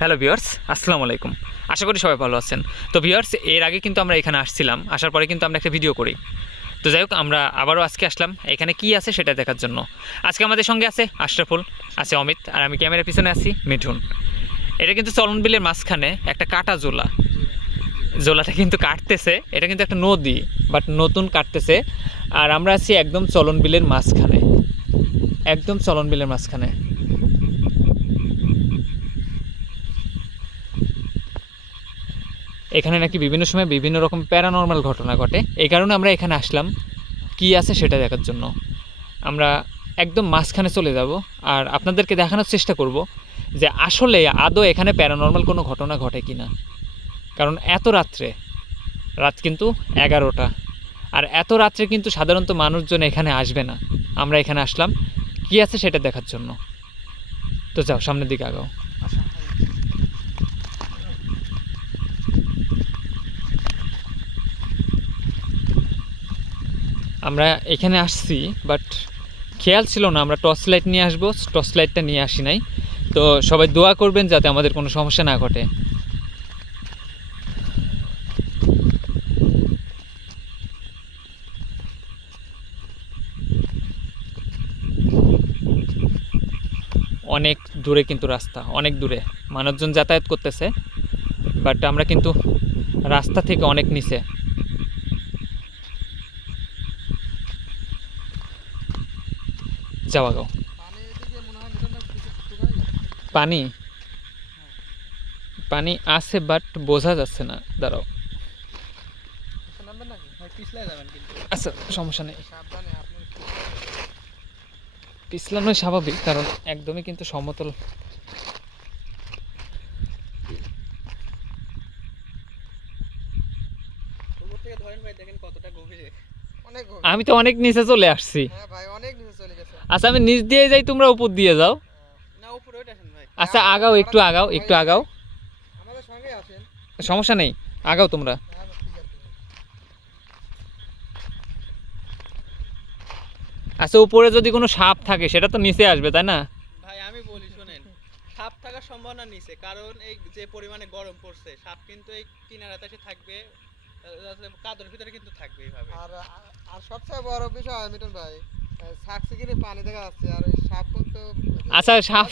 Hello viewers, আসসালামু আলাইকুম। আশা করি সবাই ভালো আছেন। তো ভিউয়ার্স, এর আগে কিন্তু আমরা এখানে আসছিলাম, আসার পরে কিন্তু আমরা একটা ভিডিও করি। তো যাই হোক, আমরা আবারও আজকে আসলাম এখানে কি আছে সেটা দেখার জন্য। আজকে আমাদের সঙ্গে আছে আশরাফুল, আছে অমিত, আর আমি ক্যামেরার পিছনে আছি মিঠুন। এটা কিন্তু চলন বিলের মাঝখানে একটা কাটা জোলা। জোলাটা কিন্তু কাটতেছে, এটা কিন্তু একটা নদী, বাট নতুন কাটতেছে। আর আমরা আছি একদম চলন বিলের মাঝখানে, একদম চলন বিলের মাঝখানে। এখানে নাকি বিভিন্ন সময় বিভিন্ন রকম প্যারানর্মাল ঘটনা ঘটে, এই কারণে আমরা এখানে আসলাম কি আছে সেটা দেখার জন্য। আমরা একদম মাঝখানে চলে যাব আর আপনাদেরকে দেখানোর চেষ্টা করব যে আসলে আদৌ এখানে প্যারানর্মাল কোনো ঘটনা ঘটে কি না। কারণ এত রাত্রে, রাত কিন্তু 11টা, আর এত রাত্রে কিন্তু সাধারণত মানুষজন এখানে আসবে না। আমরা এখানে আসলাম কি আছে সেটা দেখার জন্য। তো যাও, সামনের দিকে আগাও। আমরা এখানে আসছি, বাট খেয়াল ছিল না আমরা টর্চ লাইট নিয়ে আসবো, টর্চ লাইটটা নিয়ে আসি নাই। তো সবাই দোয়া করবেন যাতে আমাদের কোনো সমস্যা না ঘটে। অনেক দূরে কিন্তু রাস্তা, অনেক দূরে মানুষজন যাতায়াত করতেছে, বাট আমরা কিন্তু রাস্তা থেকে অনেক নিচে। যাওয়া গাও। পানি, পানি আছে বাট বোঝা যাচ্ছে না, দাঁড়াও। আচ্ছা, সমস্যা নেই, পিছলানো স্বাভাবিক, কারণ একদমই কিন্তু সমতল। আমি তো অনেক নিচে চলে আসছি। আচ্ছা, আমি নিচ দিয়ে যাই, তোমরা উপর দিয়ে যাও। আচ্ছা আগাও, একটু আগাও, একটু আগাও, সমস্যা নেই, আগাও তোমরা। আচ্ছা, উপরে যদি কোনো সাপ থাকে সেটা তো নিচে আসবে, তাই না? ভাই আমি বলি শুনেন, সাপ থাকার সম্ভাবনা নিচে, কারণ এই যে পরিমাণে গরম পড়ছে, সাপ কিন্তু এই কিনারাতে এসে থাকবে, কাদর ভিতরে কিন্তু থাকবে এইভাবে। আর আর সবচেয়ে বড় বিষয় মিটন ভাই, সাক্ষী কিনে পানি দেখা যাচ্ছে, আর ওই সাপ কিন্তু আচ্ছা, সাপ,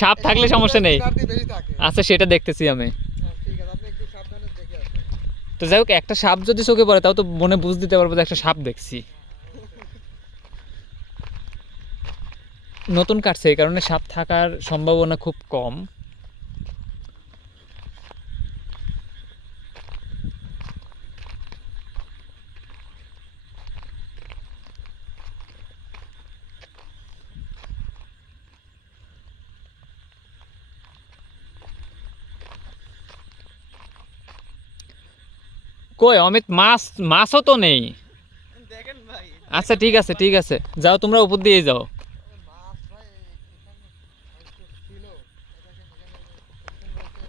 সাপ থাকলে সমস্যা নেই। বেশি থাকে। আচ্ছা, সেটা দেখতেছি আমি। ঠিক আছে, আপনি একটু সাবধানে দেখে আসেন। তো যাই হোক, একটা সাপ যদি চোখে পড়ে তাও তো মনে বুঝ দিতে পারবো যে একটা সাপ দেখছি। নতুন কাটছে, এই কারণে সাপ থাকার সম্ভাবনা খুব কম। কই অমিত, মাছ, মাছও তো নেই। দেখেন ভাই, আচ্ছা ঠিক আছে, ঠিক আছে, যাও তোমরা উপর দিয়ে যাও। মাছ ভাই এখানে হয়তো ছিল, দেখেন এখানে প্রথম রয়েছে।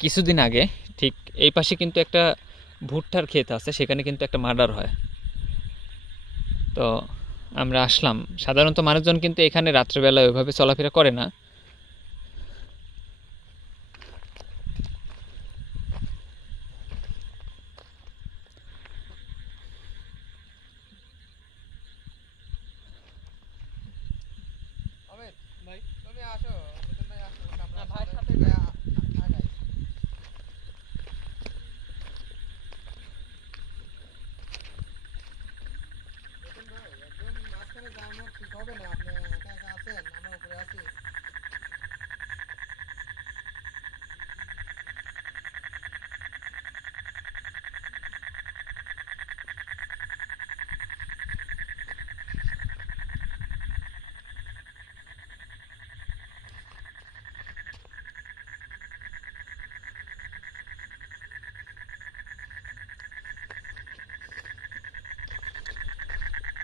কিছুদিন আগে ঠিক এই পাশে কিন্তু একটা ভুট্টার ক্ষেত আছে, সেখানে কিন্তু একটা মার্ডার হয়। তো আমরা আসলাম, সাধারণত মানুষজন কিন্তু এখানে রাত্রেবেলা ওইভাবে চলাফেরা করে না। অমিত, ভাই তুমি আসো, মিটন ভাই আসো, সামনে না আসো, ভাইয়ের আমরা সাথে একটু যাই। আগাই। মিটন ভাই, একদম মাঝখানে যাওয়া ঠিক হবে না, আপনি একা একা আছেন, আমরা উপরে আছি।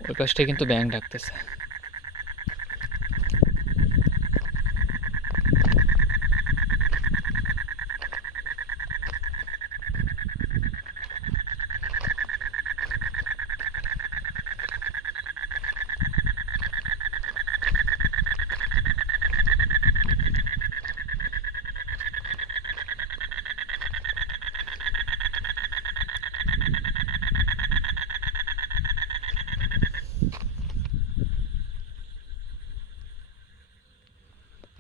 ওই পাশটায় কিন্তু ব্যাঙ ডাকতেছে।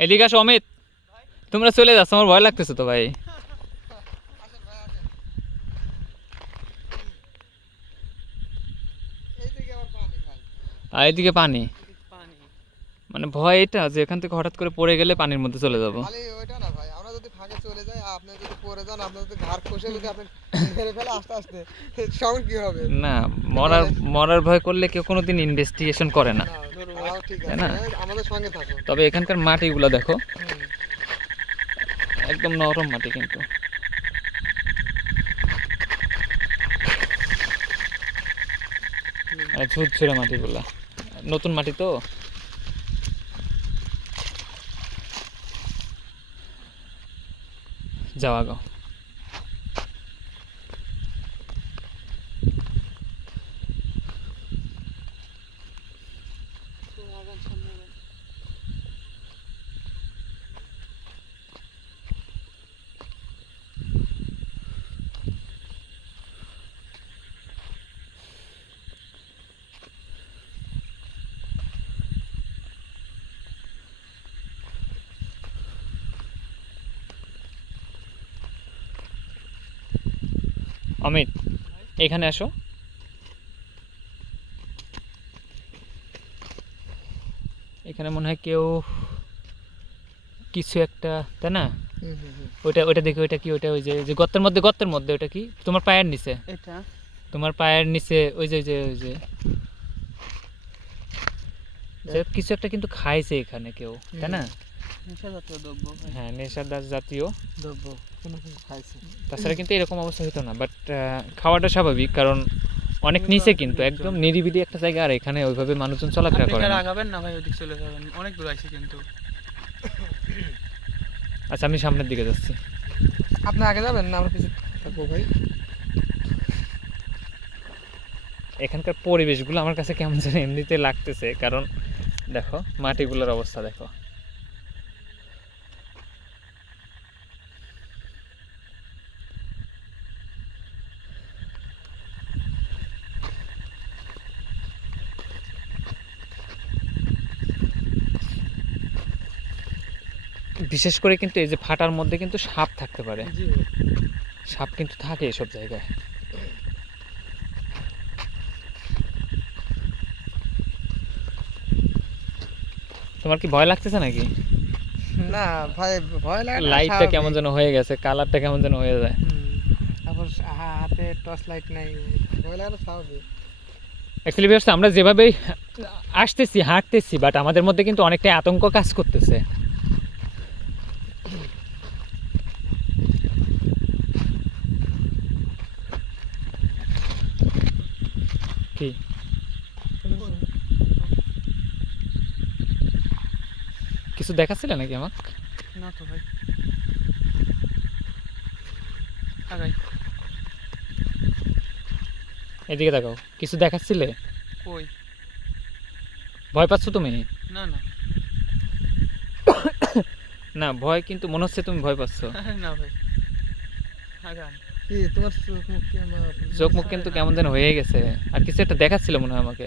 এদিকে আসো অমিত, তোমরা চলে যাচ্ছ, আমার ভয় লাগতেছে তো ভাই। আসেন ভাই আসেন। এইদিকে আবার পানি ভাই। আর এদিকে পানি, পানি মানে ভয় এটা যে এখান থেকে হঠাৎ করে পড়ে গেলে পানির মধ্যে চলে যাব। খালি ওইটা না ভাই, আমরা যদি ফাঁকে চলে যাই, আপনি যদি পড়ে যান, আপনার যদি ঘাড় খসে যদি আপনি মেরে ফেলে আস্তে আস্তে, তখন কি হবে? না, মরার মরার ভয় করলে কেউ কোনোদিন ইনভেস্টিগেশন করে না। না, তাও ঠিক তাই আছে, না? আমাদের সঙ্গে থাকুন। তবে এখানকার মাটিগুলো দেখো, হুম। একদম নরম মাটি কিন্তু। ঝুরঝুরে মাটিগুলা, নতুন মাটি তো। যাওয়া গো। অমিত, এখানে আসো। এখানে মনে হয় কেউ কিছু একটা, তাই না? হুম, হুম, হুম। ওইটা ওইটা দেখো, ওইটা কি? ওইটা ওই যে যে গর্তের মধ্যে, গর্তের মধ্যে ওইটা কি? তোমার পায়ের নিচে, এটা তোমার পায়ের নিচে ওই যে ওই যে ওই যে যে কিছু একটা কিন্তু খাইছে এখানে কেউ, তাই না? নেশাজাতীয় দ্রব্য ভাই। হ্যাঁ, নেশাদার জাতীয়। দ্রব্য কোনো কিছু খাইছে। তাছাড়া কিন্তু এরকম অবস্থা হতো না, বাট খাওয়াটা স্বাভাবিক, কারণ অনেক নিচে কিন্তু, একদম নিরিবিলি একটা জায়গা, আর এখানে ওইভাবে মানুষজন চলাফেরা আপনি করে কি না। আগাবেন না ভাই, ওদিক চলে যাবেন, অনেক দূর আইছে কিন্তু। আচ্ছা, আমি সামনের দিকে যাচ্ছি। আপনি আগে যাবেন না আমরা পিছনে থাকবো ভাই? এখানকার পরিবেশগুলো আমার কাছে কেমন যেন এমনিতে লাগতেছে, কারণ দেখো মাটিগুলোর অবস্থা দেখো। বিশেষ করে কিন্তু এই যে ফাটার মধ্যে কিন্তু সাপ থাকতে পারে, জি। সাপ কিন্তু থাকে এসব জায়গায়। তোমার কি ভয় লাগতেছে নাকি? না ভাই, ভয় লাগে না, লাইটটা স্বাভাবিক। কেমন যেন হয়ে গেছে, কালারটা কেমন যেন হয়ে যায়। হুম। তারপর হাতে টর্চ লাইট নাই, ভয় লাগে না, স্বাভাবিক। অ্যাকচুয়ালি ভিউয়ার্স, আমরা যেভাবে আসতেছি, হাঁটতেছি, বাট আমাদের মধ্যে কিন্তু অনেকটাই আতঙ্ক কাজ করতেছে। কি কিছু দেখাচ্ছিলে নাকি আমার? না তো ভাই, আগাই। এদিকে দেখাও, কিছু দেখাচ্ছিলে? কই? ভয় পাচ্ছ তুমি? না না না, ভয় কিন্তু মনে হচ্ছে তুমি ভয় পাচ্ছ। না ভাই, আগান। কি তোমার চোখ মুখ কি আমার? চোখ মুখ কিন্তু কেমন যেন হয়ে গেছে, আর কিছু একটা দেখাচ্ছিল মনে হয় আমাকে।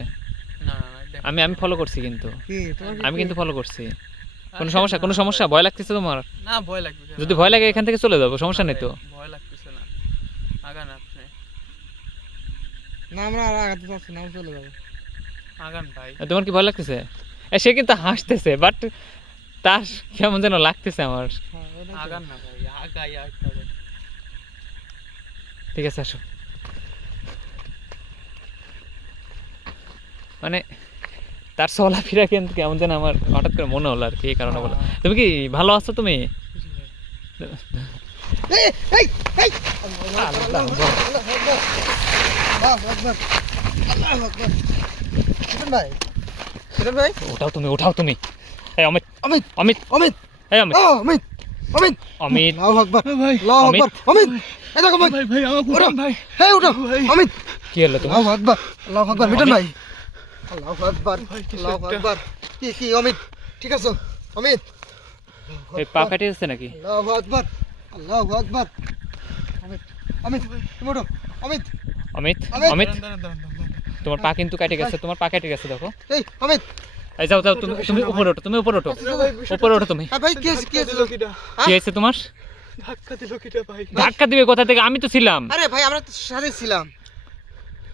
না না না, দেখো। আমি ফলো করছি কিন্তু, কি তোমার আমি কিন্তু ফলো করছি। কোনো সমস্যা, কোনো সমস্যা? ভয় লাগতেছে তোমার? না, ভয় লাগবে কেন? যদি ভয় লাগে এখান থেকে চলে যাবো, সমস্যা না নেই তো। ভাই, ভয় লাগতেছে না, আগান আপনি, না, আমরা আর আগাতে চাচ্ছি না, আমরা চলে যাবো। আগান ভাই। তোমার কি ভয় লাগতেছে? সে কিন্তু হাসতেছে, বাট তার কেমন যেন লাগতেছে আমার। হ্যাঁ, ওটাই তো। আগান না ভাই, আগাই আগাই আগাই। ঠিক আছে, আসো। মানে তার চলাফেরা কিন্তু কেমন যেন আমার হঠাৎ করে মনে হলো আর কি, এই কারণে বলো। তুমি কি ভালো আছো তুমি? বুঝি ভাই। এই, এই, এই! আল্লাহ আল্লাহু আকবার, আল্লাহু আকবার, আল্লাহু আকবার, আল্লাহু আকবার। কিরণ ভাই, কিরণ ভাই, ওঠাও তুমি, ওঠাও তুমি। এই অমিত, অমিত, অমিত, অমিত, এই অমিত, অমিত, অমিত, অমিত। আল্লাহু আকবার, ভাই, আল্লাহু অমিত। আকবার, অমিত, এই দেখো ভাই, ভাই ভাই, আমাকে ওঠো, উঠান ভাই। এই উঠো, ভাই। অমিত, কি হলো তুমি? আল্লাহু আকবার, আল্লাহু আকবার, মিটন অমিত। ভাই, আল্লাহু আকবার, ভাই, কিছু আল্লাহু একটা। আকবার। কি অমিত, ঠিক আছে অমিত? এই পা ফেটে যাচ্ছে নাকি? আল্লাহু আকবার, আল্লাহু আকবার। অমিত, অমিত, তুমি ওঠো, অমিত, অমিত, অমিত। অমিত, দাঁড়ান, দাঁড়ান, দাঁড়ান, দাঁড়ান। তোমার পা কিন্তু কেটে গেছে, তোমার পা কেটে গেছে দেখো। এই অমিত, এই যাও যাও, তুমি তুমি উপরে ওঠো, তুমি উপরে ওঠো, উপরে ওঠো তুমি। ভাই কি হয়েছে, কি হয়েছে? কি হয়েছে তোমার? ধাক্কা দিল কিটা ভাই? ধাক্কা দিবে কোথা থেকে? আমি তো ছিলাম। আরে ভাই আমরা তো সাথে ছিলাম,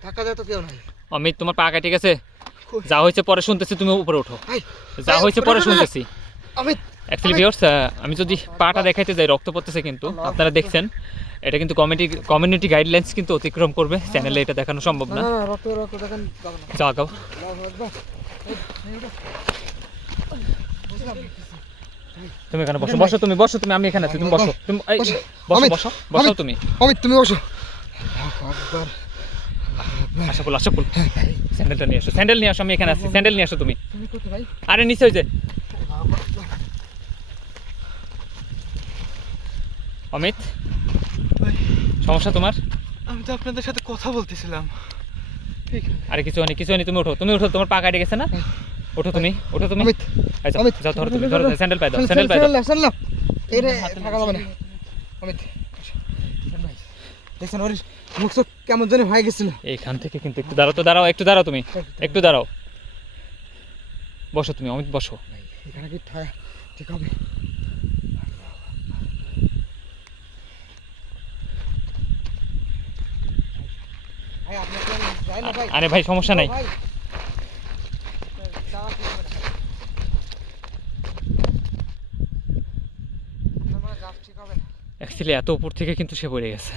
ধাক্কা দেওয়া তো কেউ নাই। অমিত, তোমার পা কাটে গেছে? যা হয়েছে পরে শুনতেছি, তুমি উপরে ওঠো। ভাই যা হয়েছে পরে শুনতেছি। অমিত অ্যাকচুয়ালি ভিউয়ার্স, আমি যদি পাটা দেখাইতে যাই রক্ত পড়তেছে, কিন্তু আপনারা দেখছেন এটা কিন্তু কমিউনিটি গাইডলাইন্স কিন্তু অতিক্রম করবে, চ্যানেলে এটা দেখানো সম্ভব না। রক্ত রক্ত দেখেন যাবে না। যাও গাও। আল্লাহু আকবার। তুমি এখানে বসো, বসো তুমি, বসো তুমি, আমি এখানে আছি, তুমি বসো, তুমি এই, বসো। বসো অমিত, বসো বসো অমিত। তুমি। অমিত তুমি বসো। আল্লাহু আকবার। আশাকুল, আশাকুল, স্যান্ডেলটা নিয়ে আসো, স্যান্ডেল নিয়ে আসো, আমি এখানে আছি, স্যান্ডেল নিয়ে আসো তুমি। তুমি কোথায় ভাই? আরে নিচে ওই যে। অমিত, ভাই সমস্যা তোমার? আমি তো আপনাদের সাথে কথা বলতেছিলাম। ঠিক আরে কিছু হয়নি, কিছু হয়নি, তুমি ওঠো, তুমি ওঠো, তোমার পা কেটে গেছে না? ওঠো তুমি, ওঠো তুমি। অমিত, এই যাও, অমিত, যাও, ধরো তুমি, ধরো, স্যান্ডেল পাই দাও, স্যান্ডেল পাই দাও। স্যান্ডেল এরে থাকা যাবে না। অমিত ভাই দেখছেন ওর মুখ চোখ কেমন জানি হয়ে গেছিল। এইখান থেকে কিন্তু একটু দাঁড়াও তো, দাঁড়াও, একটু দাঁড়াও তুমি, একটু দাঁড়াও, বসো তুমি, অমিত বসো। ভাই এখানে কি ঠিক হবে? ভাই আপনি কি যাই না ভাই? আরে ভাই সমস্যা নাই। ভাই যাওয়া ঠিক হবে না ভাই। আপনার মনে হয় যাওয়া ঠিক হবে না। অ্যাকচুয়ালি এত উপর থেকে কিন্তু সে পড়ে গেছে।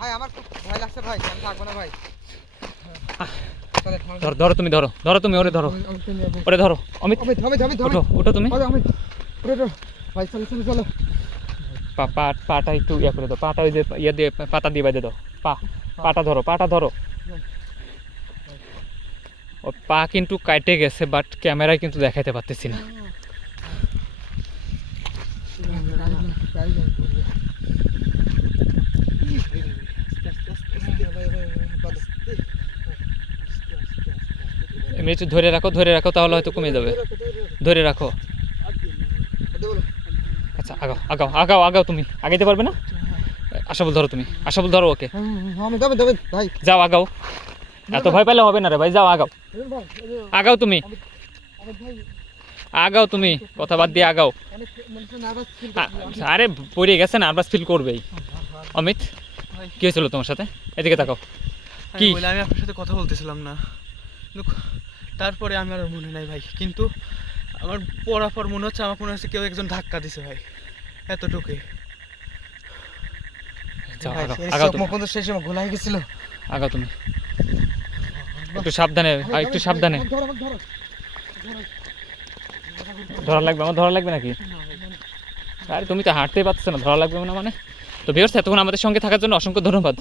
ভাই আমার খুব ভয় লাগছে ভাই, আমি থাকবো না ভাই। চলে ধরো, ধরো তুমি, ধরো, ধরো তুমি, ওরে ধরো, ওরে ধরো। অমিত অমিত অমিত অমিত ওঠো, ওঠো তুমি। অমিত ভাই চলো চলো চলো। পাটা একটু ইয়া করে দাও, পাটা ওই যে ইয়া দিয়ে, পাতা দিয়ে বেঁধে দাও। পাটা ধরো, পাটা ধরো। ও পা কিন্তু কাটে গেছে, বাট ক্যামেরায় কিন্তু দেখাইতে পারতেছি না। এমনি একটু ধরে রাখো, ধরে রাখো, তাহলে হয়তো কমে যাবে। ধরে রাখো। আচ্ছা, আগাও, আগাও, আগাও, আগাও, তুমি আগাইতে পারবে না? আশাবুল ধরো তুমি, আশাবুল ধরো ওকে। অমিত অমিত অমিত ভাই যাও আগাও, এত ভয় পেলে হবে না রে ভাই, যাও আগাও, আগাও তুমি, অমিত ভাই আগাও তুমি, কথা বাদ দিয়ে আগাও। অনেক মানে নার্ভাস ফিল আরে পড়ে গেছে, নার্ভাস ফিল করবেই। অমিত, ভাই কি হয়েছিল তোমার সাথে? এদিকে তাকাও। কি? আমি আপনার সাথে কথা বলতেছিলাম না, কিন্তু তারপরে আমার আর মনে নাই ভাই। কিন্তু আমার পড়ার পর মনে হচ্ছে, আমার মনে হচ্ছে কেউ একজন ধাক্কা দিছে ভাই, এতটুকুই। যাও ভাই আগাও, এই আগাও চোখ তুমি, মুখ কিন্তু সেই সময় গোলাই গেছিল। আগাও তুমি, একটু সাবধানে, একটু সাবধানে। ধরো ধরো ধরা লাগবে? আমার ধরা লাগবে নাকি? আরে তুমি তো হাঁটতেই পারছো না, ধরা লাগবে না মানে? তো ভিউয়ার্স, এতক্ষণ আমাদের সঙ্গে থাকার জন্য অসংখ্য ধন্যবাদ।